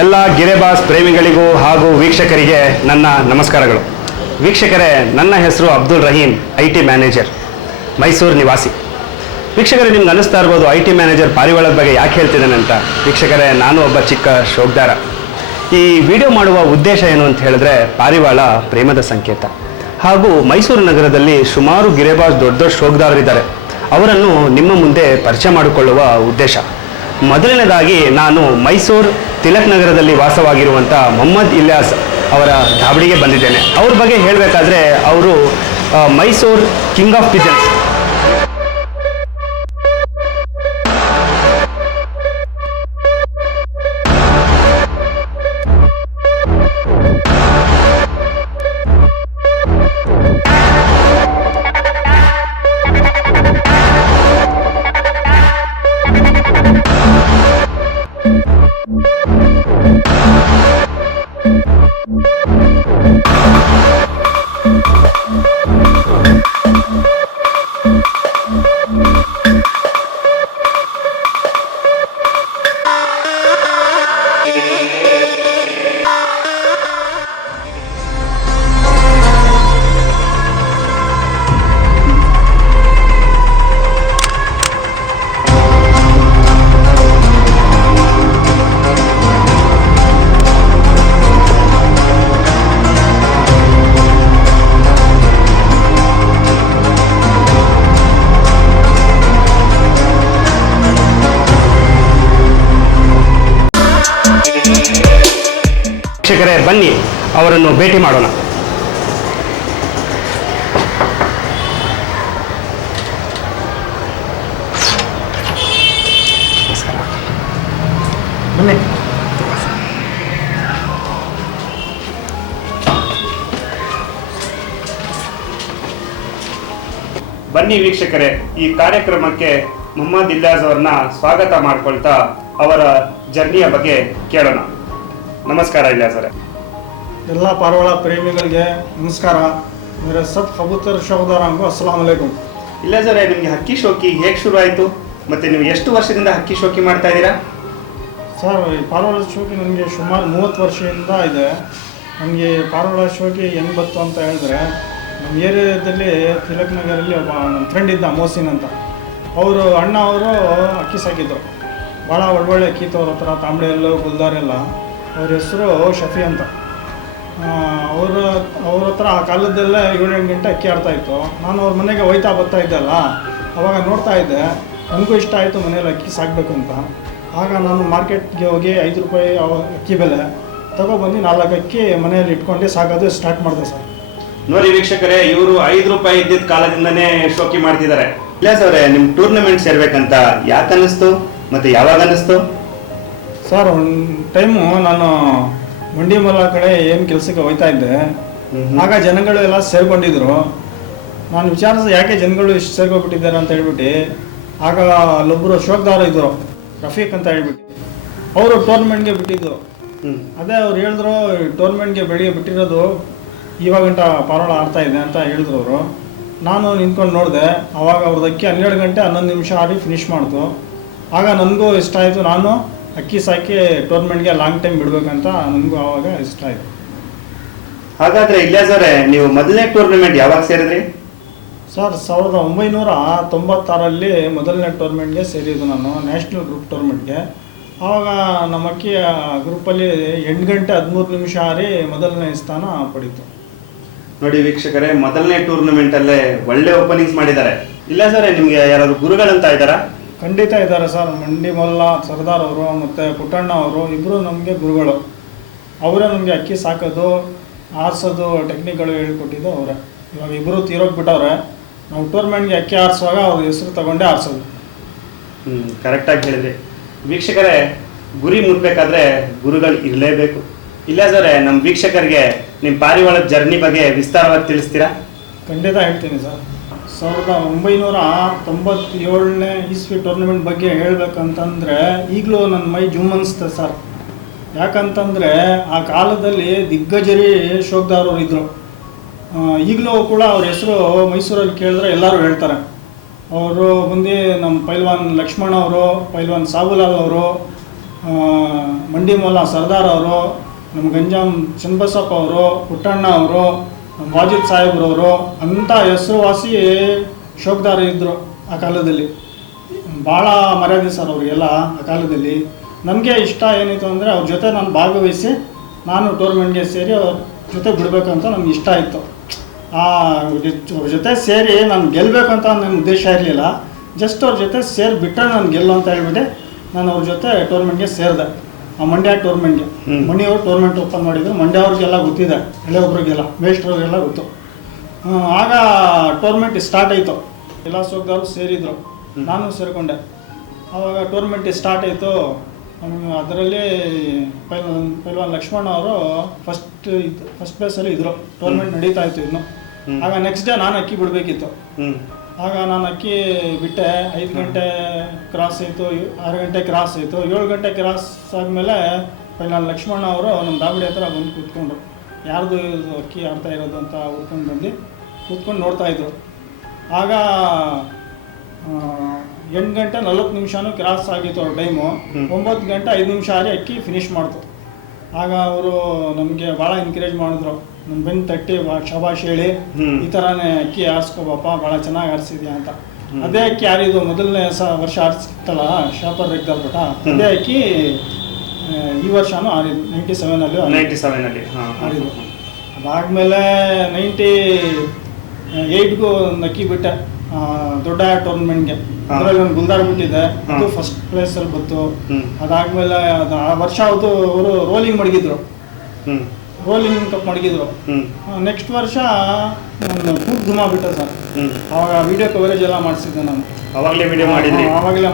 ಎಲ್ಲ ಗಿರೆಬಾಸ್ ಪ್ರೇಮಿಗಳಿಗೂ ಹಾಗೂ ವೀಕ್ಷಕರಿಗೆ ನನ್ನ ನಮಸ್ಕಾರಗಳು. ವೀಕ್ಷಕರೇ, ನನ್ನ ಹೆಸರು ಅಬ್ದುಲ್ ರಹೀಂ, IT ಮ್ಯಾನೇಜರ್, ಮೈಸೂರು ನಿವಾಸಿ. ವೀಕ್ಷಕರೇ, ನಿಮ್ಗೆ ಅನ್ನಿಸ್ತಾ ಇರ್ಬೋದು IT ಮ್ಯಾನೇಜರ್ ಪಾರಿವಾಳದ ಬಗ್ಗೆ ಯಾಕೆ ಹೇಳ್ತಿದ್ದೇನೆ ಅಂತ. ವೀಕ್ಷಕರೇ, ನಾನು ಒಬ್ಬ ಚಿಕ್ಕ ಶೋಕ್ದಾರ. ಈ ವಿಡಿಯೋ ಮಾಡುವ ಉದ್ದೇಶ ಏನು ಅಂತ ಹೇಳಿದ್ರೆ, ಪಾರಿವಾಳ ಪ್ರೇಮದ ಸಂಕೇತ. ಹಾಗೂ ಮೈಸೂರು ನಗರದಲ್ಲಿ ಸುಮಾರು ಗಿರೆಬಾಸ್ ದೊಡ್ಡ ದೊಡ್ಡ ಶೋಕ್ದಾರರಿದ್ದಾರೆ. ಅವರನ್ನು ನಿಮ್ಮ ಮುಂದೆ ಪರಿಚಯ ಮಾಡಿಕೊಳ್ಳುವ ಉದ್ದೇಶ. ಮೊದಲನೇದಾಗಿ ನಾನು ಮೈಸೂರು ತಿಲಕ್ ನಗರದಲ್ಲಿ ವಾಸವಾಗಿರುವಂಥ ಮೊಹಮ್ಮದ್ ಇಲ್ಯಾಸ್ ಅವರ ಧಾಬಳಿಗೆ ಬಂದಿದ್ದೇನೆ. ಅವ್ರ ಬಗ್ಗೆ ಹೇಳಬೇಕಾದ್ರೆ, ಅವರು ಮೈಸೂರು ಕಿಂಗ್ ಆಫ್ ಪಿಜನ್ಸ್. ವೀಕ್ಷಕರೇ, ಬನ್ನಿ ಅವರನ್ನು ಭೇಟಿ ಮಾಡೋಣ. ಬನ್ನಿ. ಬನ್ನಿ ವೀಕ್ಷಕರೇ, ಈ ಕಾರ್ಯಕ್ರಮಕ್ಕೆ ಮೊಹಮ್ಮದ್ ಇಲ್ಯಾಸ್ ಅವ್ರನ್ನ ಸ್ವಾಗತ ಮಾಡ್ಕೊಳ್ತಾ ಅವರ ಜರ್ನಿಯ ಬಗ್ಗೆ ಕೇಳೋಣ. ನಮಸ್ಕಾರ ಇಲ್ಯಾಸ್ ಅವರೇ. ಎಲ್ಲ ಪಾರಿವಾಳ ಪ್ರೇಮಿಗಳಿಗೆ ನಮಸ್ಕಾರ. ಮೇರೆ ಸಬ್ ಕಬೂತರ್ ಶೌಕದಾರಂಗೂ ಅಸ್ಸಲಾಂ ಅಲೈಕುಂ. ಇಲ್ಯಾಸ್ ಅವರೇ, ನಿಮಗೆ ಹಕ್ಕಿ ಶೋಕಿ ಹೇಗೆ ಶುರು ಆಯಿತು ಮತ್ತು ನೀವು ಎಷ್ಟು ವರ್ಷದಿಂದ ಹಕ್ಕಿ ಶೋಕಿ ಮಾಡ್ತಾ ಇದ್ದೀರಾ? ಸರ್, ಈ ಪಾರಿವಾಳ ಶೋಕಿ ನನಗೆ ಸುಮಾರು 30 ವರ್ಷದಿಂದ ಇದೆ. ನನಗೆ ಪಾರಿವಾಳ ಶೋಕಿ ಹೆಂಗೆ ಬಂತು ಅಂತ ಹೇಳಿದ್ರೆ, ನಮ್ಮ ಏರಿಯಾದಲ್ಲಿ ತಿಲಕ್ ನಗರಲ್ಲಿ ಒಬ್ಬ ನನ್ನ ಫ್ರೆಂಡ್ ಇದ್ದ, ಮೋಸಿನ್ ಅಂತ. ಅವರು ಅಣ್ಣ ಅವರು ಅಕ್ಕಿ ಸಾಕಿದ್ರು. ಭಾಳ ಒಳ್ಳೊಳ್ಳೆ ಅಕ್ಕಿ ಅವ್ರ ಹತ್ರ, ತಾಂಬಳೆಯಲ್ಲು ಗುಲ್ದಾರೆಲ್ಲ. ಅವ್ರ ಹೆಸರು ಶಫಿ ಅಂತ. ಅವ್ರ ಹತ್ರ ಆ ಕಾಲದೆಲ್ಲ 7-8 ಗಂಟೆ ಅಕ್ಕಿ ಆಡ್ತಾಯಿತ್ತು. ನಾನು ಅವ್ರ ಮನೆಗೆ ಹೋಯ್ತಾ ಬರ್ತಾ ಇದ್ದಲ್ಲ, ಅವಾಗ ನೋಡ್ತಾ ಇದ್ದೆ. ನನಗೂ ಇಷ್ಟ ಆಯಿತು ಮನೇಲಿ ಅಕ್ಕಿ ಸಾಕಬೇಕು ಅಂತ. ಆಗ ನಾನು ಮಾರ್ಕೆಟ್ಗೆ ಹೋಗಿ 5 ರೂಪಾಯಿ ಅಕ್ಕಿ ಬೆಲೆ ತಗೊಬಂದು 4 ಅಕ್ಕಿ ಮನೆಯಲ್ಲಿ ಇಟ್ಕೊಂಡು ಸಾಕೋದು ಸ್ಟಾರ್ಟ್ ಮಾಡಿದೆ ಸರ್. ನೋಡಿ ವೀಕ್ಷಕರೇ, ಇವರು 5 ರೂಪಾಯಿ ಇದ್ದಿದ್ದ ಕಾಲದಿಂದನೇ ಶೋಕಿ ಮಾಡ್ತಿದ್ದಾರೆ. ಇಲ್ಯಾಸ್ ಅವರೇ, ನಿಮ್ಮ ಟೂರ್ನಮೆಂಟ್ ಸೇರ್ಬೇಕಂತ ಯಾಕೆ ಅನ್ನಿಸ್ತು ಮತ್ತು ಯಾವಾಗ ಅನ್ನಿಸ್ತು? ಸರ್, ಒಂದು ಟೈಮು ನಾನು ಮಂಡಿಮಲ್ಲ ಕಡೆ ಏನು ಕೆಲಸಕ್ಕೆ ಹೋಗ್ತಾ ಇದ್ದೆ. ಆಗ ಜನಗಳು ಎಲ್ಲ ಸೇರ್ಕೊಂಡಿದ್ರು. ನಾನು ವಿಚಾರಿಸಿದೆ, ಯಾಕೆ ಜನಗಳು ಇಷ್ಟು ಸೇರ್ಕೊಂಡ್ಬಿಟ್ಟಿದ್ದಾರೆ ಅಂತ ಹೇಳ್ಬಿಟ್ಟು. ಆಗ ಅಲ್ಲೊಬ್ಬರು ಶೋಕ್ದಾರ ಇದ್ದರು, ರಫೀಕ್ ಅಂತ ಹೇಳ್ಬಿಟ್ಟು. ಅವರು ಟೂರ್ನಮೆಂಟ್ಗೆ ಬಿಟ್ಟಿದ್ರು. ಅದೇ ಅವ್ರು ಹೇಳಿದ್ರು, ಟೂರ್ನಮೆಂಟ್ಗೆ ಬೆಳಿಗ್ಗೆ ಬಿಟ್ಟಿರೋದು ಇವಾಗ ಗಂಟ ಪಾರಿವಾಳ ಆಡ್ತಾ ಇದೆ ಅಂತ ಹೇಳಿದ್ರು ಅವರು. ನಾನು ನಿಂತ್ಕೊಂಡು ನೋಡಿದೆ. ಆವಾಗ ಅವ್ರದ್ದು ಅಕ್ಕಿ 12 ಗಂಟೆ 11 ನಿಮಿಷ ಆಡಿ ಫಿನಿಶ್ ಮಾಡ್ತು. ಆಗ ನನಗೂ ಇಷ್ಟ ಆಯಿತು. ನಾನು ಅಕ್ಕಿ ಸಾಕಿ ಟೂರ್ನಮೆಂಟ್ಗೆ ಲಾಂಗ್ ಟೈಮ್ ಬಿಡಬೇಕಂತ ನನಗೂ ಆವಾಗ ಇಷ್ಟ ಆಯಿತು. ಹಾಗಾದರೆ ಇಲ್ಯಾಸ್ ಅವರೇ, ನೀವು ಮೊದಲನೇ ಟೂರ್ನಮೆಂಟ್ ಯಾವಾಗ ಸೇರಿದ್ರಿ? ಸರ್, 1996ರಲ್ಲಿ ಮೊದಲನೇ ಟೂರ್ನಮೆಂಟ್ಗೆ ಸೇರಿದ್ದು ನಾನು, ನ್ಯಾಷನಲ್ ಗ್ರೂಪ್ ಟೂರ್ನಮೆಂಟ್ಗೆ. ಆವಾಗ ನಮ್ಮ ಅಕ್ಕಿ ಗ್ರೂಪಲ್ಲಿ 8 ಗಂಟೆ 13 ನಿಮಿಷ ಆಡಿ ಮೊದಲನೇ ಸ್ಥಾನ ಪಡೀತು. ನೋಡಿ ವೀಕ್ಷಕರೇ, ಮೊದಲನೇ ಟೂರ್ನಮೆಂಟಲ್ಲೇ ಒಳ್ಳೆ ಓಪನಿಂಗ್ಸ್ ಮಾಡಿದ್ದಾರೆ. ಇಲ್ಯಾಸ್ ಅವರೇ, ನಿಮಗೆ ಯಾರಾದ್ರು ಗುರುಗಳಂತ ಇದ್ದಾರಾ? ಖಂಡಿತ ಇದ್ದಾರೆ ಸರ್. ಮಂಡಿ ಮೊಲ್ಲ ಸರ್ದಾರ್ ಅವರು ಮತ್ತು ಪುಟ್ಟಣ್ಣ ಅವರು ಇಬ್ಬರು ನಮಗೆ ಗುರುಗಳು. ಅವರೇ ನಮಗೆ ಅಕ್ಕಿ ಸಾಕೋದು, ಆರಿಸೋದು ಟೆಕ್ನಿಕ್ಗಳು ಹೇಳ್ಕೊಟ್ಟಿದ್ದು ಅವರೇ. ಇವಾಗ ಇಬ್ಬರು ತೀರೋಗ್ಬಿಟ್ಟವ್ರೆ. ನಾವು ಟೂರ್ನಮೆಂಟ್ಗೆ ಅಕ್ಕಿ ಆರಿಸುವಾಗ ಅವ್ರ ಹೆಸರು ತಗೊಂಡೇ ಆರಿಸೋದು. ಕರೆಕ್ಟಾಗಿ ಹೇಳಿದ್ರಿ. ವೀಕ್ಷಕರೇ, ಗುರಿ ಮುಟ್ಬೇಕಾದ್ರೆ ಗುರುಗಳು ಇರಲೇಬೇಕು. ಇಲ್ಯಾಸ್ ಅವರೇ, ನಮ್ಮ ವೀಕ್ಷಕರಿಗೆ ನಿಮ್ಮ ಪಾರಿವಾಳದ ಜರ್ನಿ ಬಗ್ಗೆ ವಿಸ್ತಾರವಾಗಿ ತಿಳಿಸ್ತೀರಾ? ಖಂಡಿತ ಹೇಳ್ತೀನಿ ಸರ್. 1997ನೇ ಇಸ್ವಿ ಟೂರ್ನಮೆಂಟ್ ಬಗ್ಗೆ ಹೇಳಬೇಕಂತಂದರೆ ಈಗಲೂ ನನ್ನ ಮೈ ಜುಮ್ ಅನಿಸುತ್ತೆ ಸರ್. ಯಾಕಂತಂದರೆ ಆ ಕಾಲದಲ್ಲಿ ದಿಗ್ಗಜರಿ ಶೋಕ್ದಾರರು ಇದ್ದರು. ಈಗಲೂ ಕೂಡ ಅವ್ರ ಹೆಸರು ಮೈಸೂರಲ್ಲಿ ಕೇಳಿದ್ರೆ ಎಲ್ಲರೂ ಹೇಳ್ತಾರೆ. ಅವರು ಮುಂದೆ ನಮ್ಮ ಪೈಲ್ವಾನ್ ಲಕ್ಷ್ಮಣ ಅವರು, ಪೈಲ್ವಾನ್ ಸಾಬುಲಾಲ್ ಅವರು, ಮಂಡಿ ಮೊಲ ಸರ್ದಾರ್ ಅವರು, ನಮ್ಮ ಗಂಜಾಮ್ ಚನ್ನಬಸಪ್ಪ ಅವರು, ಪುಟ್ಟಣ್ಣ ಅವರು, ನಮ್ಮ ವಾಜಿದ್ ಸಾಹೇಬ್ರವರು ಅಂಥ ಹೆಸರುವಾಸಿ ಶೋಕ್ದಾರ ಇದ್ದರು ಆ ಕಾಲದಲ್ಲಿ. ಭಾಳ ಮರ್ಯಾದೆ ಸರ್ ಅವರಿಗೆಲ್ಲ ಆ ಕಾಲದಲ್ಲಿ. ನನಗೆ ಇಷ್ಟ ಏನಿತ್ತು ಅಂದರೆ ಅವ್ರ ಜೊತೆ ನಾನು ಭಾಗವಹಿಸಿ ನಾನು ಟೂರ್ನಮೆಂಟ್ಗೆ ಸೇರಿ ಅವ್ರ ಜೊತೆ ಬಿಡಬೇಕಂತ ನನಗೆ ಇಷ್ಟ ಇತ್ತು. ಅವ್ರ ಜೊತೆ ಸೇರಿ ನಾನು ಗೆಲ್ಲಬೇಕು ಅಂತ ನನ್ನ ಉದ್ದೇಶ ಇರಲಿಲ್ಲ. ಜಸ್ಟ್ ಅವ್ರ ಜೊತೆ ಸೇರಿ ಬಿಟ್ಟರೆ ನಾನು ಗೆಲ್ಲು ಅಂತ ಹೇಳ್ಬಿಟ್ಟು ನಾನು ಅವ್ರ ಜೊತೆ ಟೂರ್ನಮೆಂಟ್ಗೆ ಸೇರಿದೆ. ಆ ಮಂಡ್ಯ ಟೂರ್ನಮೆಂಟ್ಗೆ ಮಣಿಯವರು ಟೂರ್ನಮೆಂಟ್ ಓಪನ್ ಮಾಡಿದ್ರು. ಮಂಡ್ಯ ಅವ್ರಿಗೆಲ್ಲ ಗೊತ್ತಿದೆ, ಹಳೆಯೊಬ್ರಿಗೆಲ್ಲ ಮೇಷ್ಟ್ರವ್ರಿಗೆಲ್ಲ ಗೊತ್ತು. ಆಗ ಟೂರ್ನಮೆಂಟ್ ಸ್ಟಾರ್ಟ್ ಆಯಿತು. ಎಲ್ಲ ಸೋಗ್ದವರು ಸೇರಿದರು, ನಾನು ಸೇರಿಕೊಂಡೆ. ಆವಾಗ ಟೂರ್ನಮೆಂಟ್ ಸ್ಟಾರ್ಟ್ ಆಯಿತು. ಅದರಲ್ಲಿ ಪೈಲ್ವಾನ್ ಲಕ್ಷ್ಮಣ ಅವರು ಫಸ್ಟ್ ಪ್ಲೇಸಲ್ಲಿ ಇದ್ದರು. ಟೂರ್ನಮೆಂಟ್ ನಡೀತಾ ಇತ್ತು ಇನ್ನು. ಆಗ ನೆಕ್ಸ್ಟ್ ಡೇ ನಾನು ಅಕ್ಕಿ ಬಿಡಬೇಕಿತ್ತು. ಆಗ ನಾನು ಅಕ್ಕಿ ಬಿಟ್ಟೆ. 5 ಗಂಟೆ ಕ್ರಾಸ್ ಆಯಿತು, 6 ಗಂಟೆ ಕ್ರಾಸ್ ಆಯಿತು. 7 ಗಂಟೆ ಕ್ರಾಸ್ ಆದಮೇಲೆ ಪೈಲ್ವಾನ್ ಲಕ್ಷ್ಮಣ ಅವರು ನಮ್ಮ ದಾಬಡಿ ಹತ್ರ ಬಂದು ಕೂತ್ಕೊಂಡ್ರು. ಯಾರ್ದು ಇದು ಅಕ್ಕಿ ಆಡ್ತಾ ಇರೋದು ಅಂತ ಹುಡ್ಕೊಂಡು ಬಂದು ಕೂತ್ಕೊಂಡು ನೋಡ್ತಾಯಿದ್ರು. ಆಗ 8 ಗಂಟೆ 40 ನಿಮಿಷನೂ ಕ್ರಾಸ್ ಆಗಿತ್ತು ಅವ್ರ ಟೈಮು. 9 ಗಂಟೆ 5 ನಿಮಿಷ ಆಗಿ ಅಕ್ಕಿ ಫಿನಿಷ್ ಮಾಡ್ತು. ಆಗ ಅವರು ನಮಗೆ ಭಾಳ ಎನ್ಕರೇಜ್ ಮಾಡಿದ್ರು. ನಮ್ಮ ಬೆನ್ನು ತಟ್ಟಿ ಶಬಾಷ್ ಹೇಳಿ, ಈ ಥರನೇ ಅಕ್ಕಿ ಆರಿಸ್ಕೋಬಪ್ಪ, ಭಾಳ ಚೆನ್ನಾಗಿ ಆರಿಸಿದ್ಯಾ ಅಂತ. ಅದೇ ಅಕ್ಕಿ ಆರಿದು ಮೊದಲನೇ ವರ್ಷ ಆರಿಸಿತ್ತಲ್ಲ ಶಾಪರ್ ರೆಗ್ದಾರ್ಬಿಟ್ಟ, ಅದೇ ಅಕ್ಕಿ ಈ ವರ್ಷನೂ ಆರಿದ್ದು 97ನಲ್ಲಿ ಆರಿದ್ದು. ಅದಾದಮೇಲೆ 98ಗೂ ಒಂದು ಅಕ್ಕಿ ಬಿಟ್ಟೆ ದೊಡ್ಡ ಟೂರ್ನಮೆಂಟ್ಗೆ. ಅದರಲ್ಲಿ ಒಂದು ಗುಲ್ದಾರ್ ಬಿಟ್ಟಿದ್ದೆ, ಅದು ಫಸ್ಟ್ ಪ್ಲೇಸಲ್ಲಿ ಬಂತು. ಅದಾದಮೇಲೆ ಆ ವರ್ಷ ಅವರು ರೋಲಿಂಗ್ ಮಡಗಿದ್ರು, ರೋಲಿಂಗ್ ಕಪ್ ಮಡಗಿದ್ರು. ನೆಕ್ಸ್ಟ್ ವರ್ಷ ನಾನು ಕೂತ್ ಧುಮಾ ಬಿಟ್ಟೆ ಸರ್. ಆವಾಗ ವಿಡಿಯೋ ಕವರೇಜ್ ಎಲ್ಲ ಮಾಡಿಸಿದ್ದೆ ನಾನು. ಆವಾಗಲೇ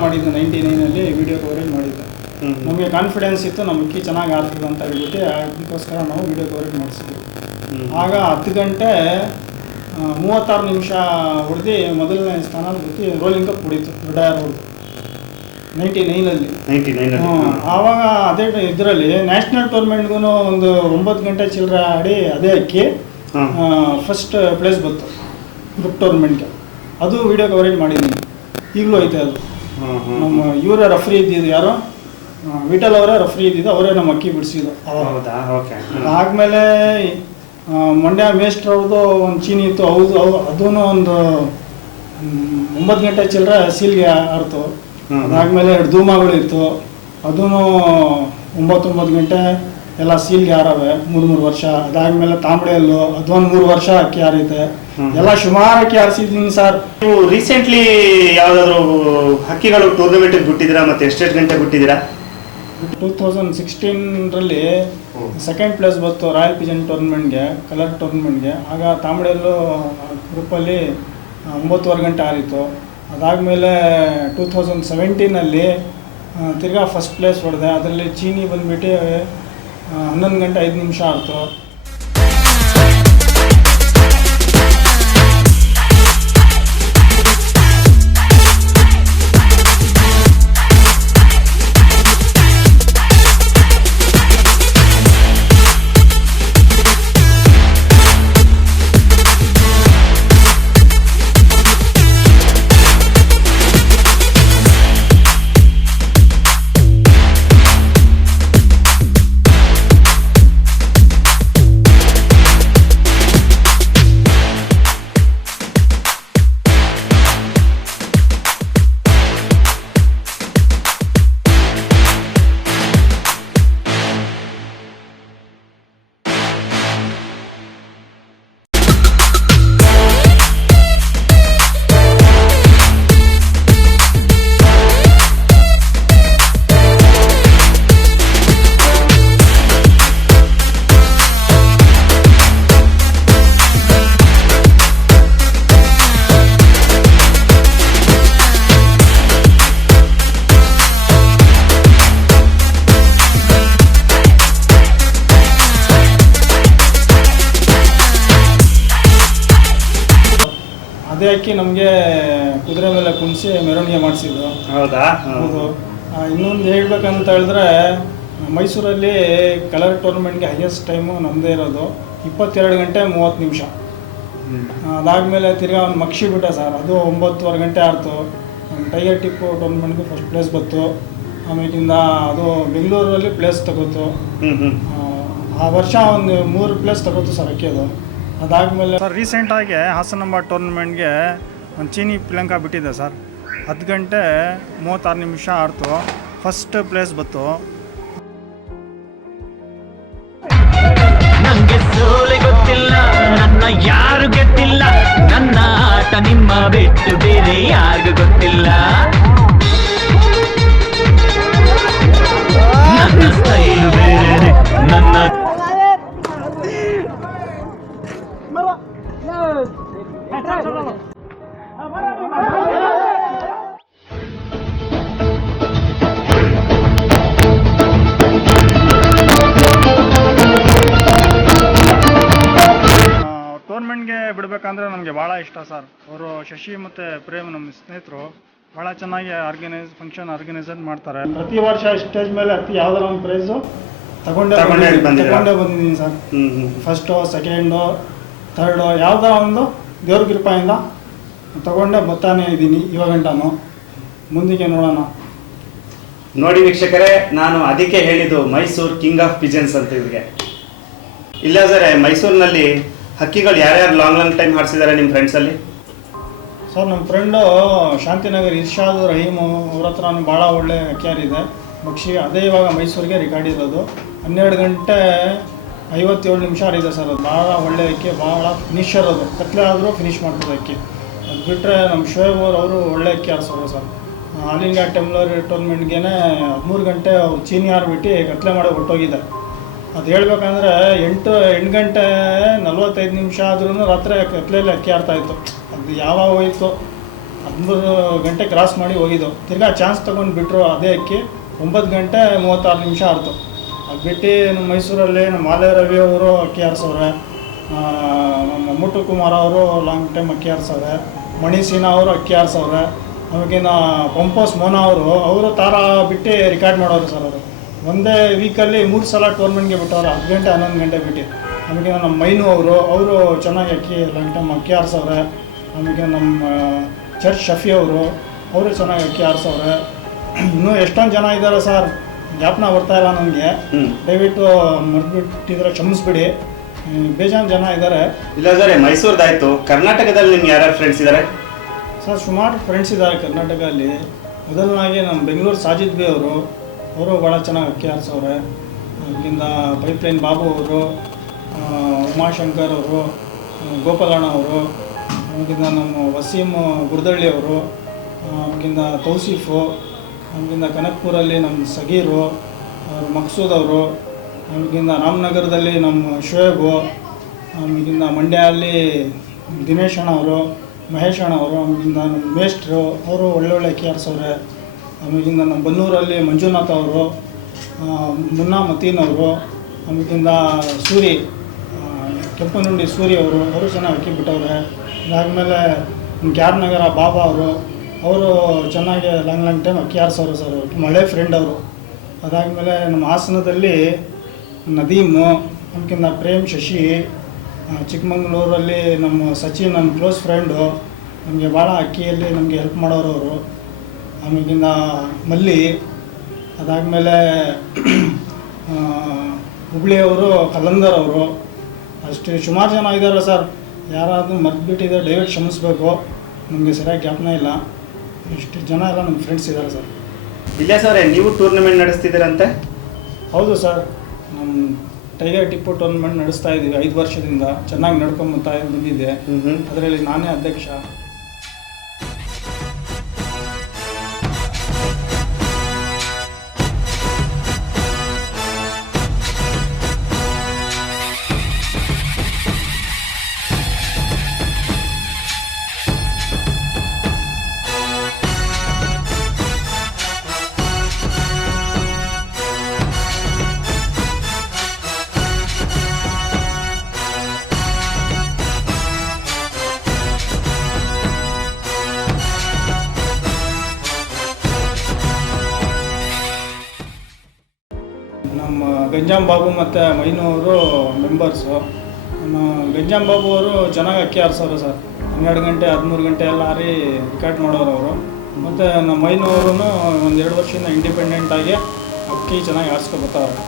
ಮಾಡಿದ್ದೆ 99ನಲ್ಲಿ ವಿಡಿಯೋ ಕವರೇಜ್ ಮಾಡಿದ್ದೆ. ನಮಗೆ ಕಾನ್ಫಿಡೆನ್ಸ್ ಇತ್ತು ನಮ್ಮ ಅಕ್ಕಿ ಚೆನ್ನಾಗಿ ಆಡ್ತಿದ್ದು ಅಂತ ಹೇಳ್ಬಿಟ್ಟು, ಅದಕ್ಕೋಸ್ಕರ ನಾವು ವಿಡಿಯೋ ಕವರೇಜ್ ಮಾಡಿಸಿದ್ವಿ. ಆಗ 10 ಗಂಟೆ 36 ನಿಮಿಷ ಹೊಡೆದು ಮೊದಲನೇ ಸ್ಥಾನ ಬಿಟ್ಟು ರೋಲಿಂಗ್ ಕಪ್ ಹೊಡೀತು ದೊಡ್ಡ ಹೊಡೆದು 99ನಲ್ಲಿ. ಆವಾಗ ಅದೇ ಇದರಲ್ಲಿ ನ್ಯಾಷನಲ್ ಟೂರ್ನಮೆಂಟ್ಗೂ ಒಂದು 9 ಗಂಟೆ ಚಿಲ್ಲರೆ ಆಡಿ ಅದೇ ಅಕ್ಕಿ ಫಸ್ಟ್ ಪ್ಲೇಸ್ ಬಂತು ಗ್ರೂಪ್ ಟೂರ್ನಮೆಂಟ್ಗೆ. ಅದು ವಿಡಿಯೋ ಕವರೇಜ್ ಮಾಡಿದ್ದೀನಿ, ಈಗಲೂ ಐತೆ ಅದು. ನಮ್ಮ ಇವರೇ ರೆಫ್ರಿ ಇದ್ದಿದ್ದು, ಯಾರು ವಿಠಲ್ ಅವರೇ ರೆಫ್ರಿ ಇದ್ದಿದ್ದು, ಅವರೇ ನಮ್ಮ ಅಕ್ಕಿ ಬಿಡಿಸಿದ್ದು. ಆದಮೇಲೆ ಮಂಡ್ಯ ಮೇಷ್ಟ್ರವ್ರದ್ದು ಒಂದು ಚೀನಿ ಇತ್ತು, ಅದೂ ಒಂದು 9 ಗಂಟೆ ಚಿಲ್ಲರೆ ಸೀಲ್ಗೆ ಆಡ್ತು. ಅದಾದಮೇಲೆ 2 ಧೂಮಗಳು ಇತ್ತು, ಅದೂ 9 ಗಂಟೆ ಎಲ್ಲ ಸೀಲ್ಗೆ ಆರವೆ 3 ವರ್ಷ. ಅದಾದಮೇಲೆ ತಾಂಬಳೆಯಲ್ಲು ಅದೊಂದು 3 ವರ್ಷ ಅಕ್ಕಿ ಆರೈತೆ. ಎಲ್ಲ ಸುಮಾರು ಅಕ್ಕಿ ಆರಿಸಿದ್ದೀನಿ ಸರ್. ನೀವು ರೀಸೆಂಟ್ಲಿ ಯಾವುದಾದ್ರು ಹಕ್ಕಿಗಳು ಟೂರ್ನಮೆಂಟಿಗೆ ಬಿಟ್ಟಿದ್ದೀರಾ? ಮತ್ತು ಎಷ್ಟೆಷ್ಟು ಗಂಟೆ ಬಿಟ್ಟಿದ್ದೀರಾ? 2016ರಲ್ಲಿ ಸೆಕೆಂಡ್ ಪ್ಲೇಸ್ ಬಂತು ರಾಯಲ್ ಪಿಜನ್ ಟೂರ್ನಮೆಂಟ್ಗೆ, ಕಲರ್ ಟೂರ್ನಮೆಂಟ್ಗೆ. ಆಗ ತಾಂಬಳೆಯಲ್ಲೂ ಗ್ರೂಪಲ್ಲಿ 9:15 ಗಂಟೆ ಆರಿತು. ಅದಾದಮೇಲೆ 2017ನಲ್ಲಿ ತಿರ್ಗಾ ಫಸ್ಟ್ ಪ್ಲೇಸ್ ಹೊಡೆದೆ. ಅದರಲ್ಲಿ ಚೀನಿ ಬಂದುಬಿಟ್ಟು 11 ಗಂಟೆ 5 ನಿಮಿಷ ಆಯಿತು. ಅದೇ ಅಕ್ಕಿ ನಮಗೆ ಕುದುರೆ ಮೇಲೆ ಕುಣಿಸಿ ಮೆರವಣಿಗೆ ಮಾಡಿಸಿದ್ರು. ಹೌದಾ? ಹೌದು. ಇನ್ನೊಂದು ಹೇಳ್ಬೇಕಂತ ಹೇಳಿದ್ರೆ, ಮೈಸೂರಲ್ಲಿ ಕಲರ್ ಟೂರ್ನಮೆಂಟ್ಗೆ ಹೈಯೆಸ್ಟ್ ಟೈಮು ನಮ್ಮದೇ ಇರೋದು 22 ಗಂಟೆ 30 ನಿಮಿಷ. ಅದಾದಮೇಲೆ ತಿರ್ಗಾ ಒಂದು ಮಕ್ಷಿ ಬಿಟ್ಟೆ ಸರ್, ಅದು 9:15 ಗಂಟೆ ಆಡ್ತು. ಟೈಗರ್ ಟಿಪ್ಪು ಟೂರ್ನಮೆಂಟ್ಗೆ ಫಸ್ಟ್ ಪ್ಲೇಸ್ ಬಂತು. ಆಮೇಲಿಂದ ಅದು ಬೆಂಗಳೂರಲ್ಲಿ ಪ್ಲೇಸ್ ತಗೋತು. ಆ ವರ್ಷ ಒಂದು 3 ಪ್ಲೇಸ್ ತಗೋತು ಸರ್ ಅಕ್ಕಿ ಅದು. ಅದಾದಮೇಲೆ ಸರ್ ರೀಸೆಂಟಾಗಿ ಹಾಸನಾಂಬ ಟೂರ್ನಮೆಂಟ್ಗೆ ಒಂದು ಚೀನಿ ಪ್ರಿಯಾಂಕಾ ಬಿಟ್ಟಿದ್ದೆ ಸರ್. 10 ಗಂಟೆ 36 ನಿಮಿಷ ಆಡ್ತು, ಫಸ್ಟ್ ಪ್ಲೇಸ್ ಬಂತು. ನಂಗೆ ಸೋಲೆ ಗೊತ್ತಿಲ್ಲ, ನನ್ನ ಯಾರು ಗೆದ್ದಿಲ್ಲ, ನನ್ನ ಆಟ ನಿಮ್ಮ ಬಿಟ್ಟು ಬೇರೆ ಯಾರಿಗೂ ಗೊತ್ತಿಲ್ಲ. ನನ್ನ ಸ್ಟೈಲು ಬೇರೆ, ನನ್ನ ಟೂರ್ನಮೆಂಟ್ಗೆ ಬಿಡಬೇಕಂದ್ರೆ ನಮಗೆ ಭಾಳ ಇಷ್ಟ ಸರ್. ಅವರು ಶಶಿ ಮತ್ತು ಪ್ರೇಮ್ ನಮ್ಮ ಸ್ನೇಹಿತರು ಭಾಳ ಚೆನ್ನಾಗಿ ಫಂಕ್ಷನ್ ಆರ್ಗನೈಸೇಷನ್ ಮಾಡ್ತಾರೆ. ಪ್ರತಿ ವರ್ಷ ಸ್ಟೇಜ್ ಮೇಲೆ ಯಾವುದಾರ ಒಂದು ಪ್ರೈಸು ತಗೊಂಡೇ ಬಂದಿದ್ದೀನಿ ಸರ್. ಫಸ್ಟು, ಸೆಕೆಂಡು, ಥರ್ಡು ಯಾವುದೋ ಒಂದು ದೇವ್ರ ಕೃಪೆಯಿಂದ ತಗೊಂಡೇ ಬರ್ತಾನೆ ಇದ್ದೀನಿ ಇವಾಗ ಗಂಟನು. ಮುಂದಕ್ಕೆ ನೋಡೋಣ. ನೋಡಿ ವೀಕ್ಷಕರೇ, ನಾನು ಅದಕ್ಕೆ ಹೇಳಿದ್ದು ಮೈಸೂರು ಕಿಂಗ್ ಆಫ್ ಪಿಜನ್ಸ್ ಅಂತ ಇವ್ರಿಗೆ. ಇಲ್ಲ ಸರ್, ಮೈಸೂರಿನಲ್ಲಿ ಹಕ್ಕಿಗಳು ಯಾರ್ಯಾರು ಲಾಂಗ್ ಟೈಮ್ ಹಾರಿಸಿದ್ದಾರೆ ನಿಮ್ಮ ಫ್ರೆಂಡ್ಸಲ್ಲಿ? ಸರ್ ನಮ್ಮ ಫ್ರೆಂಡು ಶಾಂತಿನಗರ್ ಇರ್ಷಾದ್ ರಹೀಮು, ಅವ್ರ ಹತ್ರ ಭಾಳ ಒಳ್ಳೆ ಹಕ್ಕಿಯಾರಿದೆ ಪಕ್ಷಿ. ಅದೇ ಇವಾಗ ಮೈಸೂರಿಗೆ ರೆಕಾರ್ಡ್ ಇರೋದು. 12 ಗಂಟೆ 57 ನಿಮಿಷ ಆಡಿದೆ ಸರ್. ಅದು ಭಾಳ ಒಳ್ಳೆ ಅಕ್ಕಿ, ಭಾಳ ಫಿನಿಷರ್. ಅದು ಕತ್ಲೆ ಆದರೂ ಫಿನಿಷ್ ಮಾಡ್ತದೆ ಅಕ್ಕಿ. ಅದು ಬಿಟ್ಟರೆ ನಮ್ಮ ಶೋಯಬ್ ಅವರು ಒಳ್ಳೆ ಅಕ್ಕಿ ಆರಿಸೋರು ಸರ್. ಆಲ್ ಇಂಡಿಯಾ ಟೆಂಪ್ಲರ್ ಟೂರ್ನಮೆಂಟ್ಗೆ 13 ಗಂಟೆ ಚೀನಿ ಆರ್ಬಿಟ್ಟು ಕತ್ಲೆ ಮಾಡಿ ಹೊರಟೋಗಿದೆ. ಅದು ಹೇಳ್ಬೇಕಂದ್ರೆ 8 ಗಂಟೆ 45 ನಿಮಿಷ ಆದ್ರೂ ರಾತ್ರಿ ಕತ್ಲೆಯಲ್ಲಿ ಅಕ್ಕಿ ಆಡ್ತಾಯಿತ್ತು. ಅದು ಯಾವಾಗ ಹೋಯಿತು 13 ಗಂಟೆ ಕ್ರಾಸ್ ಮಾಡಿ ಹೋಗಿದ್ದು. ತಿರ್ಗಾ ಚಾನ್ಸ್ ತೊಗೊಂಡು ಬಿಟ್ಟರು. ಅದೇ ಅಕ್ಕಿ 9 ಗಂಟೆ 36 ನಿಮಿಷ ಆಡ್ತು. ಅದು ಬಿಟ್ಟು ನಮ್ಮ ಮೈಸೂರಲ್ಲಿ ನಮ್ಮ ಮಾಲೆ ರವಿ ಅವರು ಅಕ್ಕಿ ಆರಿಸವ್ರೆ, ನಮ್ಮ ಮುಟ್ಟು ಕುಮಾರ್ ಅವರು ಲಾಂಗ್ ಟೈಮ್ ಅಕ್ಕಿ ಆರಿಸವ್ರೆ, ಮಣಿ ಸಿನ್ಹಾ ಅವರು ಅಕ್ಕಿ ಆರಿಸವ್ರೆ. ಅವಾಗಿನ ಪಂಪೋಸ್ ಮೋನಾ ಅವರು ತಾರ ಬಿಟ್ಟು ರೆಕಾರ್ಡ್ ಮಾಡೋರು ಸರ್. ಅವರು ಒಂದೇ ವೀಕಲ್ಲಿ 3 ಸಲ ಟೂರ್ನಮೆಂಟ್ಗೆ ಬಿಟ್ಟವ್ರು, 10 ಗಂಟೆ 11 ಗಂಟೆ ಬಿಟ್ಟು. ಆಮೇಲೆ ನಮ್ಮ ಮೈನು ಅವರು ಚೆನ್ನಾಗಿ ಅಕ್ಕಿ ಲಾಂಗ್ ಟೈಮ್ ಅಕ್ಕಿ ಆರಿಸವ್ರೆ. ಆಮೇಲೆ ನಮ್ಮ ಚರ್ಚ್ ಶಫಿ ಅವರು ಚೆನ್ನಾಗಿ ಅಕ್ಕಿ ಆರಿಸವ್ರೆ. ಇನ್ನೂ ಎಷ್ಟೊಂದು ಜನ ಇದ್ದಾರೆ ಸರ್, ಜ್ಞಾಪನ ಬರ್ತಾ ಇಲ್ಲ ನನಗೆ. ದಯವಿಟ್ಟು ಮರೆತುಬಿಟ್ಟಿದ್ರೆ ಕ್ಷಮಿಸ್ಬಿಡಿ. ಬೇಜಾನ್ ಜನ ಇದ್ದಾರೆ. ಇಲ್ಲ ಸರ್, ಮೈಸೂರ್ದಾಯ್ತು, ಕರ್ನಾಟಕದಲ್ಲಿ ನಿಮ್ಗೆ ಯಾರ್ಯಾರು ಫ್ರೆಂಡ್ಸ್ ಇದ್ದಾರೆ? ಸರ್ ಸುಮಾರು ಫ್ರೆಂಡ್ಸ್ ಇದ್ದಾರೆ ಕರ್ನಾಟಕದಲ್ಲಿ. ಮೊದಲನಾಗಿ ನಮ್ಮ ಬೆಂಗಳೂರು ಸಾಜಿದ್ ಬಿ ಅವರು ಭಾಳ ಚೆನ್ನಾಗಿ ಅಕ್ಕಿ ಆರಿಸವ್ರೆ. ಅದಕ್ಕಿಂತ ಪೈಪ್ಲೈನ್ ಬಾಬು ಅವರು, ಉಮಾಶಂಕರ್ ಅವರು, ಗೋಪಾಲಣ್ಣ ಅವರು, ಅದಕ್ಕಿಂತ ನಮ್ಮ ವಸೀಮ್ ಗುರ್ದಳ್ಳಿ ಅವರು, ಅದಕ್ಕಿಂತ ತೌಸೀಫು, ಅದಕ್ಕಿಂತ ಕನಕ್ಪುರಲ್ಲಿ ನಮ್ಮ ಸಗೀರು, ಮಕ್ಸೂದ್ ಅವರು, ಅದಕ್ಕಿಂತ ರಾಮನಗರದಲ್ಲಿ ನಮ್ಮ ಶೋಯಬು, ಅದಕ್ಕಿಂತ ಮಂಡ್ಯಲ್ಲಿ ದಿನೇಶ್ ಅಣ್ಣ ಅವರು, ಮಹೇಶ್ ಅಣ್ಣ ಅವರು, ಆಮೇಲಿಂದ ನಮ್ಮ ಮೇಷ್ಟ್ರು ಅವರು ಒಳ್ಳೊಳ್ಳೆ ಅಕ್ಕಿ ಆರಿಸವ್ರೆ. ಆಮೇಲಿಂದ ನಮ್ಮ ಬನ್ನೂರಲ್ಲಿ ಮಂಜುನಾಥ್ ಅವರು, ಮುನ್ನಾ ಮತೀನ್ ಅವರು, ಆಮೇಲಿಂದ ಸೂರಿ ಕೆಂಪನುಂಡಿ ಸೂರಿ ಅವರು ಚೆನ್ನಾಗಿ ಅಕ್ಕಿ ಬಿಟ್ಟವ್ರೆ. ಅದಾದಮೇಲೆ ನಮ್ಮ ಕ್ಯಾರ್ ನಗರ ಬಾಬಾ ಅವರು ಚೆನ್ನಾಗಿ ಲಾಂಗ್ ಟೈಮ್ ಅಕ್ಕಿ ಆರಿಸೋರು ಸರ್. ಮಳೆ ಫ್ರೆಂಡ್ ಅವರು. ಅದಾದಮೇಲೆ ನಮ್ಮ ಹಾಸನದಲ್ಲಿ ನದೀಮು, ಅದಕ್ಕಿಂತ ಪ್ರೇಮ್ ಶಶಿ, ಚಿಕ್ಕಮಂಗ್ಳೂರಲ್ಲಿ ನಮ್ಮ ಸಚಿನ್ ನಮ್ಮ ಕ್ಲೋಸ್ ಫ್ರೆಂಡು, ನಮಗೆ ಭಾಳ ಅಕ್ಕಿಯಲ್ಲಿ ನಮಗೆ ಹೆಲ್ಪ್ ಮಾಡೋರು ಅವರು. ಆಮೇಲಿಂದ ಮಲ್ಲಿ, ಅದಾದಮೇಲೆ ಹುಬ್ಳಿಯವರು ಕಲ್ಲಂದರ್ ಅವರು. ಅಷ್ಟು ಸುಮಾರು ಜನ ಇದ್ದಾರೆ ಸರ್. ಯಾರಾದರೂ ಮರೆತುಬಿಟ್ಟಿದ್ದಾರೆ ದಯವಿಟ್ಟು ಕ್ಷಮಿಸ್ಬೇಕು, ನಮಗೆ ಸರಿಯಾಗಿ ಜ್ಞಾಪನ ಇಲ್ಲ. ಇಷ್ಟು ಜನ ಎಲ್ಲ ನಮ್ಮ ಫ್ರೆಂಡ್ಸ್ ಇದ್ದಾರೆ ಸರ್. ಇಲ್ಲ ಸರ್, ನೀವು ಟೂರ್ನಮೆಂಟ್ ನಡೆಸ್ತಿದ್ದೀರಂತೆ? ಹೌದು ಸರ್, ನಮ್ಮ ಟೈಗರ್ ಟಿಪ್ಪು ಟೂರ್ನಮೆಂಟ್ ನಡೆಸ್ತಾ ಇದ್ದೀವಿ 5 ವರ್ಷದಿಂದ. ಚೆನ್ನಾಗಿ ನಡ್ಕೊಂಬತ್ತಾ ಬಂದಿದೆ. ಅದರಲ್ಲಿ ನಾನೇ ಅಧ್ಯಕ್ಷ. ನಮ್ಮ ಗಂಜಾಮ್ ಬಾಬು ಮತ್ತು ಮೈನು ಅವರು ಮೆಂಬರ್ಸು. ನಮ್ಮ ಗಂಜಾಮ್ ಬಾಬು ಅವರು ಚೆನ್ನಾಗಿ ಅಕ್ಕಿ ಆರಿಸೋರು ಸರ್. 12 ಗಂಟೆ 13 ಗಂಟೆ ಎಲ್ಲ ಹಾರಿ ರಿಕಾರ್ಡ್ ಮಾಡೋರು ಅವರು. ಮತ್ತು ನಮ್ಮ ಮೈನವರು ಒಂದು 2 ವರ್ಷದಿಂದ ಇಂಡಿಪೆಂಡೆಂಟಾಗಿ ಅಕ್ಕಿ ಚೆನ್ನಾಗಿ ಆರಿಸ್ಕೊಬರ್ತಾವ್ರೆ.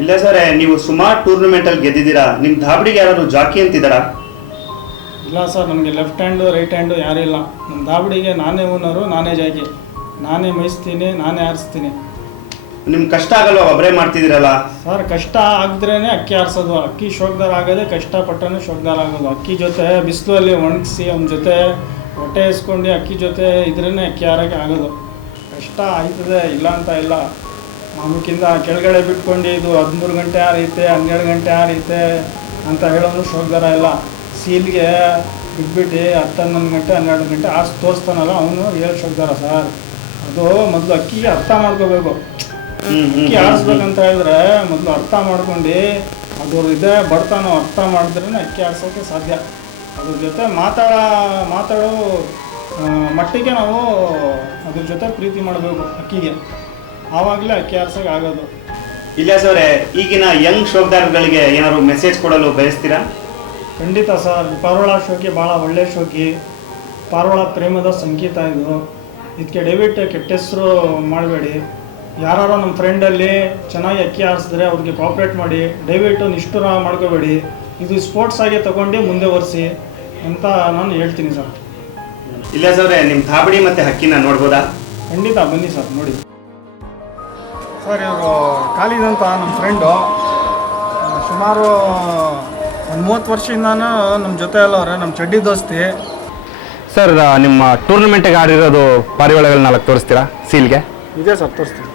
ಇಲ್ಲ ಸರ್, ನೀವು ಸುಮಾರು ಟೂರ್ನಮೆಂಟಲ್ಲಿ ಗೆದ್ದಿದ್ದೀರಾ. ನಿಮ್ಮ ಧಾಬಡಿಗೆ ಯಾರಾದ್ರು ಜಾಕಿ ಅಂತಿದ್ದಾರಾ? ಇಲ್ಲ ಸರ್, ನನಗೆ ಲೆಫ್ಟ್ ಹ್ಯಾಂಡು ರೈಟ್ ಹ್ಯಾಂಡು ಯಾರೂ ಇಲ್ಲ. ನಮ್ಮ ದಾಬಡಿಗೆ ನಾನೇ ಓನರು, ನಾನೇ ಜಾಕಿ, ನಾನೇ ಮೇಯಿಸ್ತೀನಿ, ನಾನೇ ಆರಿಸ್ತೀನಿ. ನಿಮ್ಗೆ ಕಷ್ಟ ಆಗಲ್ವಾ ಒಬ್ಬರೇ ಮಾಡ್ತಿದ್ದೀರಲ್ಲ? ಸರ್, ಕಷ್ಟ ಆಗಿದ್ರೇ ಅಕ್ಕಿ ಆರಿಸೋದು. ಅಕ್ಕಿ ಶೋಕ್ದಾರ ಆಗೋದೇ ಕಷ್ಟಪಟ್ಟನೇ ಶೋಕ್ದಾರ ಆಗೋದು. ಅಕ್ಕಿ ಜೊತೆ ಬಿಸಿಲಲ್ಲಿ ಒಣಗಿಸಿ ಅವನ ಜೊತೆ ಹೊಟ್ಟೆ ಇಸ್ಕೊಂಡು ಅಕ್ಕಿ ಜೊತೆ ಇದ್ರೇ ಅಕ್ಕಿ ಆರೋಗ್ಯ ಆಗೋದು. ಕಷ್ಟ ಆಯ್ತದೆ, ಇಲ್ಲ ಅಂತ ಇಲ್ಲ. ನಮಗಿಂತ ಕೆಳಗಡೆ ಬಿಟ್ಕೊಂಡು ಇದು 13 ಗಂಟೆ ಆರೈತೆ, 12 ಗಂಟೆ ಆರೈತೆ ಅಂತ ಹೇಳೋನು ಶೋಕ್ದಾರ ಇಲ್ಲ. ಸೀಲ್ಗೆ ಬಿಟ್ಬಿಟ್ಟು 10-11 ಗಂಟೆ 12 ಗಂಟೆ ಆರಿಸಿ ತೋರಿಸ್ತಾನಲ್ಲ ಅವನು ರಿಯಲ್ ಶೋಕ್ದಾರ ಸರ್. ಅದು ಮೊದಲು ಅಕ್ಕಿಗೆ ಅರ್ಥ ಮಾಡ್ಕೋಬೇಕು. ಅಕ್ಕಿ ಆರಿಸ್ಬೇಕಂತ ಹೇಳಿದ್ರೆ ಮೊದಲು ಅರ್ಥ ಮಾಡ್ಕೊಂಡು ಅದ್ರ ಇದೆ ಬಡತನ ಅರ್ಥ ಮಾಡಿದ್ರೇ ಅಕ್ಕಿ ಆರಿಸೋಕ್ಕೆ ಸಾಧ್ಯ. ಅದ್ರ ಜೊತೆ ಮಾತಾಡೋ ಮಟ್ಟಿಗೆ ನಾವು ಅದ್ರ ಜೊತೆ ಪ್ರೀತಿ ಮಾಡಬೇಕು ಅಕ್ಕಿಗೆ, ಆವಾಗಲೇ ಅಕ್ಕಿ ಆರಿಸೋಕೆ ಆಗೋದು. ಇಲ್ಲ ಸರ್, ಈಗಿನ ಯಂಗ್ ಶೋಕ್ದಾರಗಳಿಗೆ ಏನಾದ್ರು ಮೆಸೇಜ್ ಕೊಡಲು ಬಯಸ್ತೀರಾ? ಖಂಡಿತ ಸರ್, ಪಾರೋಳ ಶೋಕಿ ಭಾಳ ಒಳ್ಳೆ ಶೋಕಿ. ಪಾರೋಳ ಪ್ರೇಮದ ಸಂಕೇತ ಇದು. ಇದಕ್ಕೆ ದಯವಿಟ್ಟು ಕೆಟ್ಟ ಹೆಸರು ಮಾಡಬೇಡಿ. ಯಾರು ನಮ್ಮ ಫ್ರೆಂಡಲ್ಲಿ ಚೆನ್ನಾಗಿ ಅಕ್ಕಿ ಆರಿಸಿದ್ರೆ ಅವ್ರಿಗೆ ಕೋಆಪ್ರೇಟ್ ಮಾಡಿ. ದಯವಿಟ್ಟು ನಿಷ್ಠುರ ಮಾಡ್ಕೋಬೇಡಿ. ಇದು ಸ್ಪೋರ್ಟ್ಸ್ ಆಗಿ ತಗೊಂಡು ಮುಂದೆ ಒರೆಸಿ ಅಂತ ನಾನು ಹೇಳ್ತೀನಿ ಸರ್. ಇಲ್ಲ ಸರ್, ನಿಮ್ಮ ಧಾಬಡಿ ಮತ್ತು ಹಕ್ಕಿನ ನೋಡ್ಬೋದಾ? ಖಂಡಿತ ಬನ್ನಿ ಸರ್, ನೋಡಿ ಸರ್. ಇವರು ಖಾಲಿದ್ ಅಂತ ನಮ್ಮ ಫ್ರೆಂಡು, ಸುಮಾರು ಒಂದು 30 ವರ್ಷದಿಂದಾನು ನಮ್ಮ ಜೊತೆ ಅಲ್ಲವ್ರೆ, ನಮ್ಮ ಚಡ್ಡಿ ದೋಸ್ತಿ. ಸರ್, ನಿಮ್ಮ ಟೂರ್ನಮೆಂಟಿಗೆ ಆಡಿರೋದು ಪಾರಿವಾಳಗಳು 4 ತೋರಿಸ್ತೀರಾ ಸೀಲ್ಗೆ? ಇದೆ ಸರ್, ತೋರಿಸ್ತೀನಿ.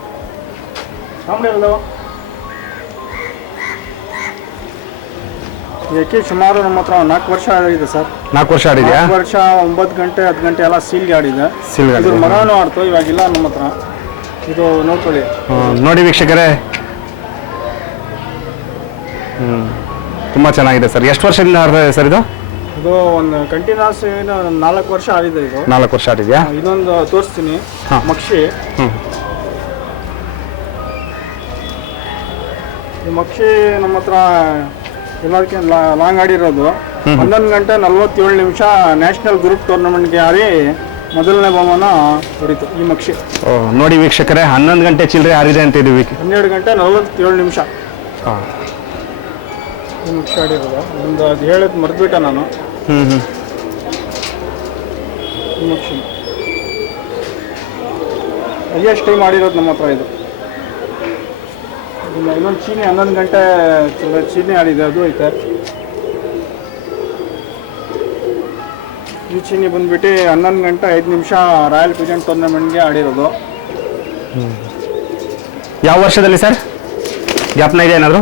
ಸಾಂಬಡಿ ಅಲ್ಲವ ಇದಕ್ಕೆ ಸುಮಾರು ನಮ್ಮ ಹತ್ರ 4 ವರ್ಷ ಆಡಿದೆ ಸರ್. 4 ವರ್ಷ ಆಡಿದೆಯಾ? 4 ವರ್ಷ 9 ಗಂಟೆ 10 ಗಂಟೆ ಎಲ್ಲ ಸೀಲ್ಗೆ ಆಡಿದೆ. ಸೀಲ್ಗೆ ಇದ್ರ ಮರನೂ ಆಡ್ತು, ಇವಾಗಿಲ್ಲ ನಮ್ಮ ಹತ್ರ. ಇದು ನೋಡ್ಕೊಳ್ಳಿ. ನೋಡಿ ವೀಕ್ಷಕರೇ, ತುಂಬ ಚೆನ್ನಾಗಿದೆ ಸರ್. ಎಷ್ಟು ವರ್ಷದಿಂದ ಆಡ್ತದೆ ಸರ್ ಇದು? ಇದು ಒಂದು ಕಂಟಿನ್ಯೂಸ್ 4 ವರ್ಷ ಆಡಿದೆ. ಇದು 4 ವರ್ಷ ಆಡಿದೆಯಾ? ಇದೊಂದು ತೋರಿಸ್ತೀನಿ. ಮಕ್ಷಿ. ಈ ಮಕ್ಷಿ ನಮ್ಮ ಹತ್ರ ಎಲ್ಲದಕ್ಕೆ ಲಾಂಗ್ ಆಡಿರೋದು. 11 ಗಂಟೆ 47 ನಿಮಿಷ ನ್ಯಾಷನಲ್ ಗ್ರೂಪ್ ಟೂರ್ನಮೆಂಟ್ಗೆ ಆಡಿ ಮೊದಲನೇ ಬಹುಮಾನ ಹೊಡಿತು ಈ ಮಕ್ಷಿ. ನೋಡಿ ವೀಕ್ಷಕರೇ, 11 ಗಂಟೆ ಚಿಲ್ಲರೆ ಆಡಿದೆ ಅಂತ ಇದೀವಿ. 12 ಗಂಟೆ 47 ನಿಮಿಷ ಈ ಮಕ್ಷಿ ಆಡಿರೋದು. ಒಂದು ಅದು ಹೇಳೋದು ಮರೆದ್ಬಿಟ್ಟೆ ನಾನು. ಈ ಮಕ್ಷಿ ಹೈಯೆಸ್ಟ್ ಟೈಮ್ ಆಡಿರೋದು ನಮ್ಮ ಹತ್ರ ಇದು. ಇನ್ನೊಂದು ಚೀನಿ 11 ಗಂಟೆ ಚೀನಿ ಆಡಿದೆ, ಅದು ಐತೆ. ಈ ಚೀನಿ ಬಂದ್ಬಿಟ್ಟು 11 ಗಂಟೆ 5 ನಿಮಿಷ ರಾಯಲ್ ಪಿಜನ್ ಟೂರ್ನಮೆಂಟ್ಗೆ ಆಡಿರೋದು. ಯಾವ ವರ್ಷದಲ್ಲಿ ಸರ್? ಜ್ಞಾಪನ ಇದೆ ಏನಾದರೂ?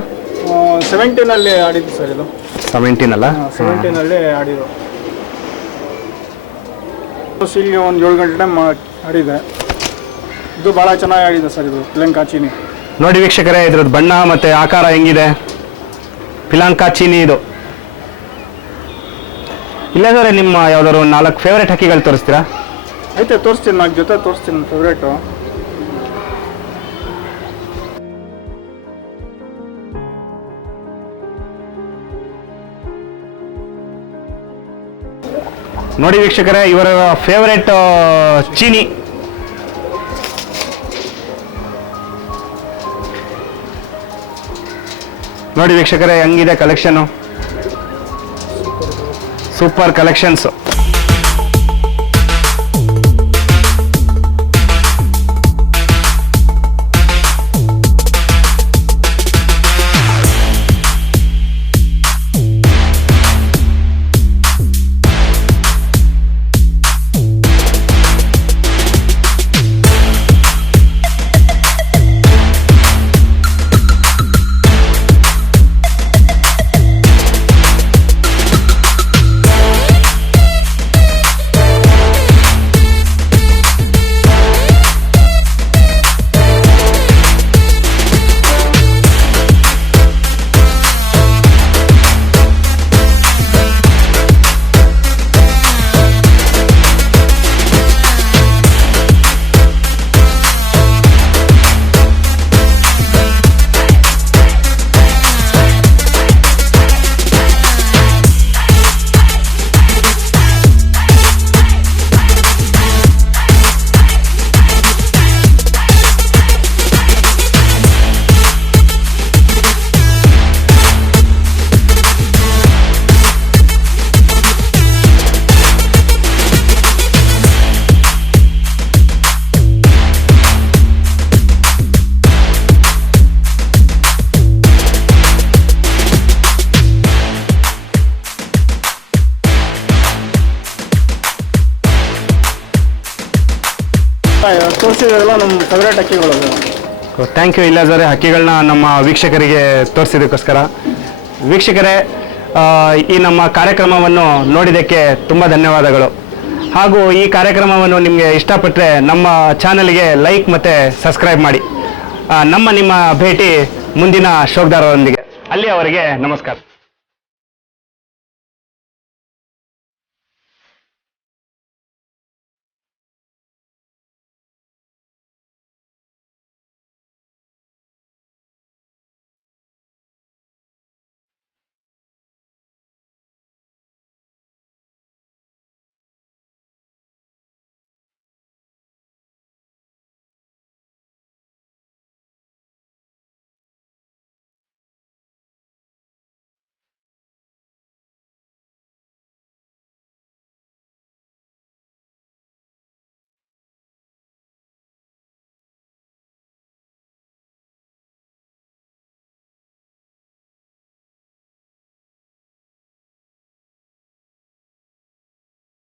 17ನಲ್ಲಿ ಆಡಿದ್ದು ಸರ್ ಇದು. 17 ಅಲ್ಲ? 17ನಲ್ಲಿ ಆಡಿರೋದು. ಸೀಲ್ಗೆ ಒಂದು 7 ಗಂಟೆ ಟೈಮ್ ಆಡಿದೆ. ಇದು ಭಾಳ ಚೆನ್ನಾಗಿ ಆಡಿದೆ ಸರ್. ಇದು ಪಿಲಂಕಾ ಚೀನಿ. ನೋಡಿ ವೀಕ್ಷಕರೇ, ಇದ್ರದ್ದು ಬಣ್ಣ ಮತ್ತು ಆಕಾರ ಹೆಂಗಿದೆ. ಪಿಲಂಕಾ ಚೀನಿ ಇದು. ಇಲ್ಲ ಸರ್, ನಿಮ್ಮ ಯಾವ್ದಾದ್ರು 4 ಫೇವ್ರೇಟ್ ಹಕ್ಕಿಗಳು ತೋರಿಸ್ತೀರಾ? ಐತೆ, ತೋರಿಸ್ತೀನಿ. 4 ಜೊತೆ ತೋರಿಸ್ತೀನಿ ಫೇವ್ರೇಟು. ನೋಡಿ ವೀಕ್ಷಕರೇ, ಇವರ ಫೇವ್ರೇಟ್ ಚೀನಿ. ನೋಡಿ ವೀಕ್ಷಕರೇ, ಹೆಂಗಿದೆ ಕಲೆಕ್ಷನು. Super collections. ತೋರಿಸಿದ್ರೆಲ್ಲ ನಮ್ಮ ಫೇವ್ರೇಟ್ ಹಕ್ಕಿಗಳು ಥ್ಯಾಂಕ್ ಯು ಇಲ್ಲಾದರೆ ಹಕ್ಕಿಗಳನ್ನ ನಮ್ಮ ವೀಕ್ಷಕರಿಗೆ ತೋರಿಸಿದಕ್ಕೋಸ್ಕರ. ವೀಕ್ಷಕರೇ, ಈ ನಮ್ಮ ಕಾರ್ಯಕ್ರಮವನ್ನು ನೋಡಿದ್ದಕ್ಕೆ ತುಂಬ ಧನ್ಯವಾದಗಳು. ಹಾಗೂ ಈ ಕಾರ್ಯಕ್ರಮವನ್ನು ನಿಮಗೆ ಇಷ್ಟಪಟ್ಟರೆ ನಮ್ಮ ಚಾನಲ್ಗೆ ಲೈಕ್ ಮತ್ತು ಸಬ್ಸ್ಕ್ರೈಬ್ ಮಾಡಿ. ನಿಮ್ಮ ಭೇಟಿ ಮುಂದಿನ ಶೋಕ್ದಾರರೊಂದಿಗೆ. ಅಲ್ಲಿಯವರೆಗೆ ನಮಸ್ಕಾರ.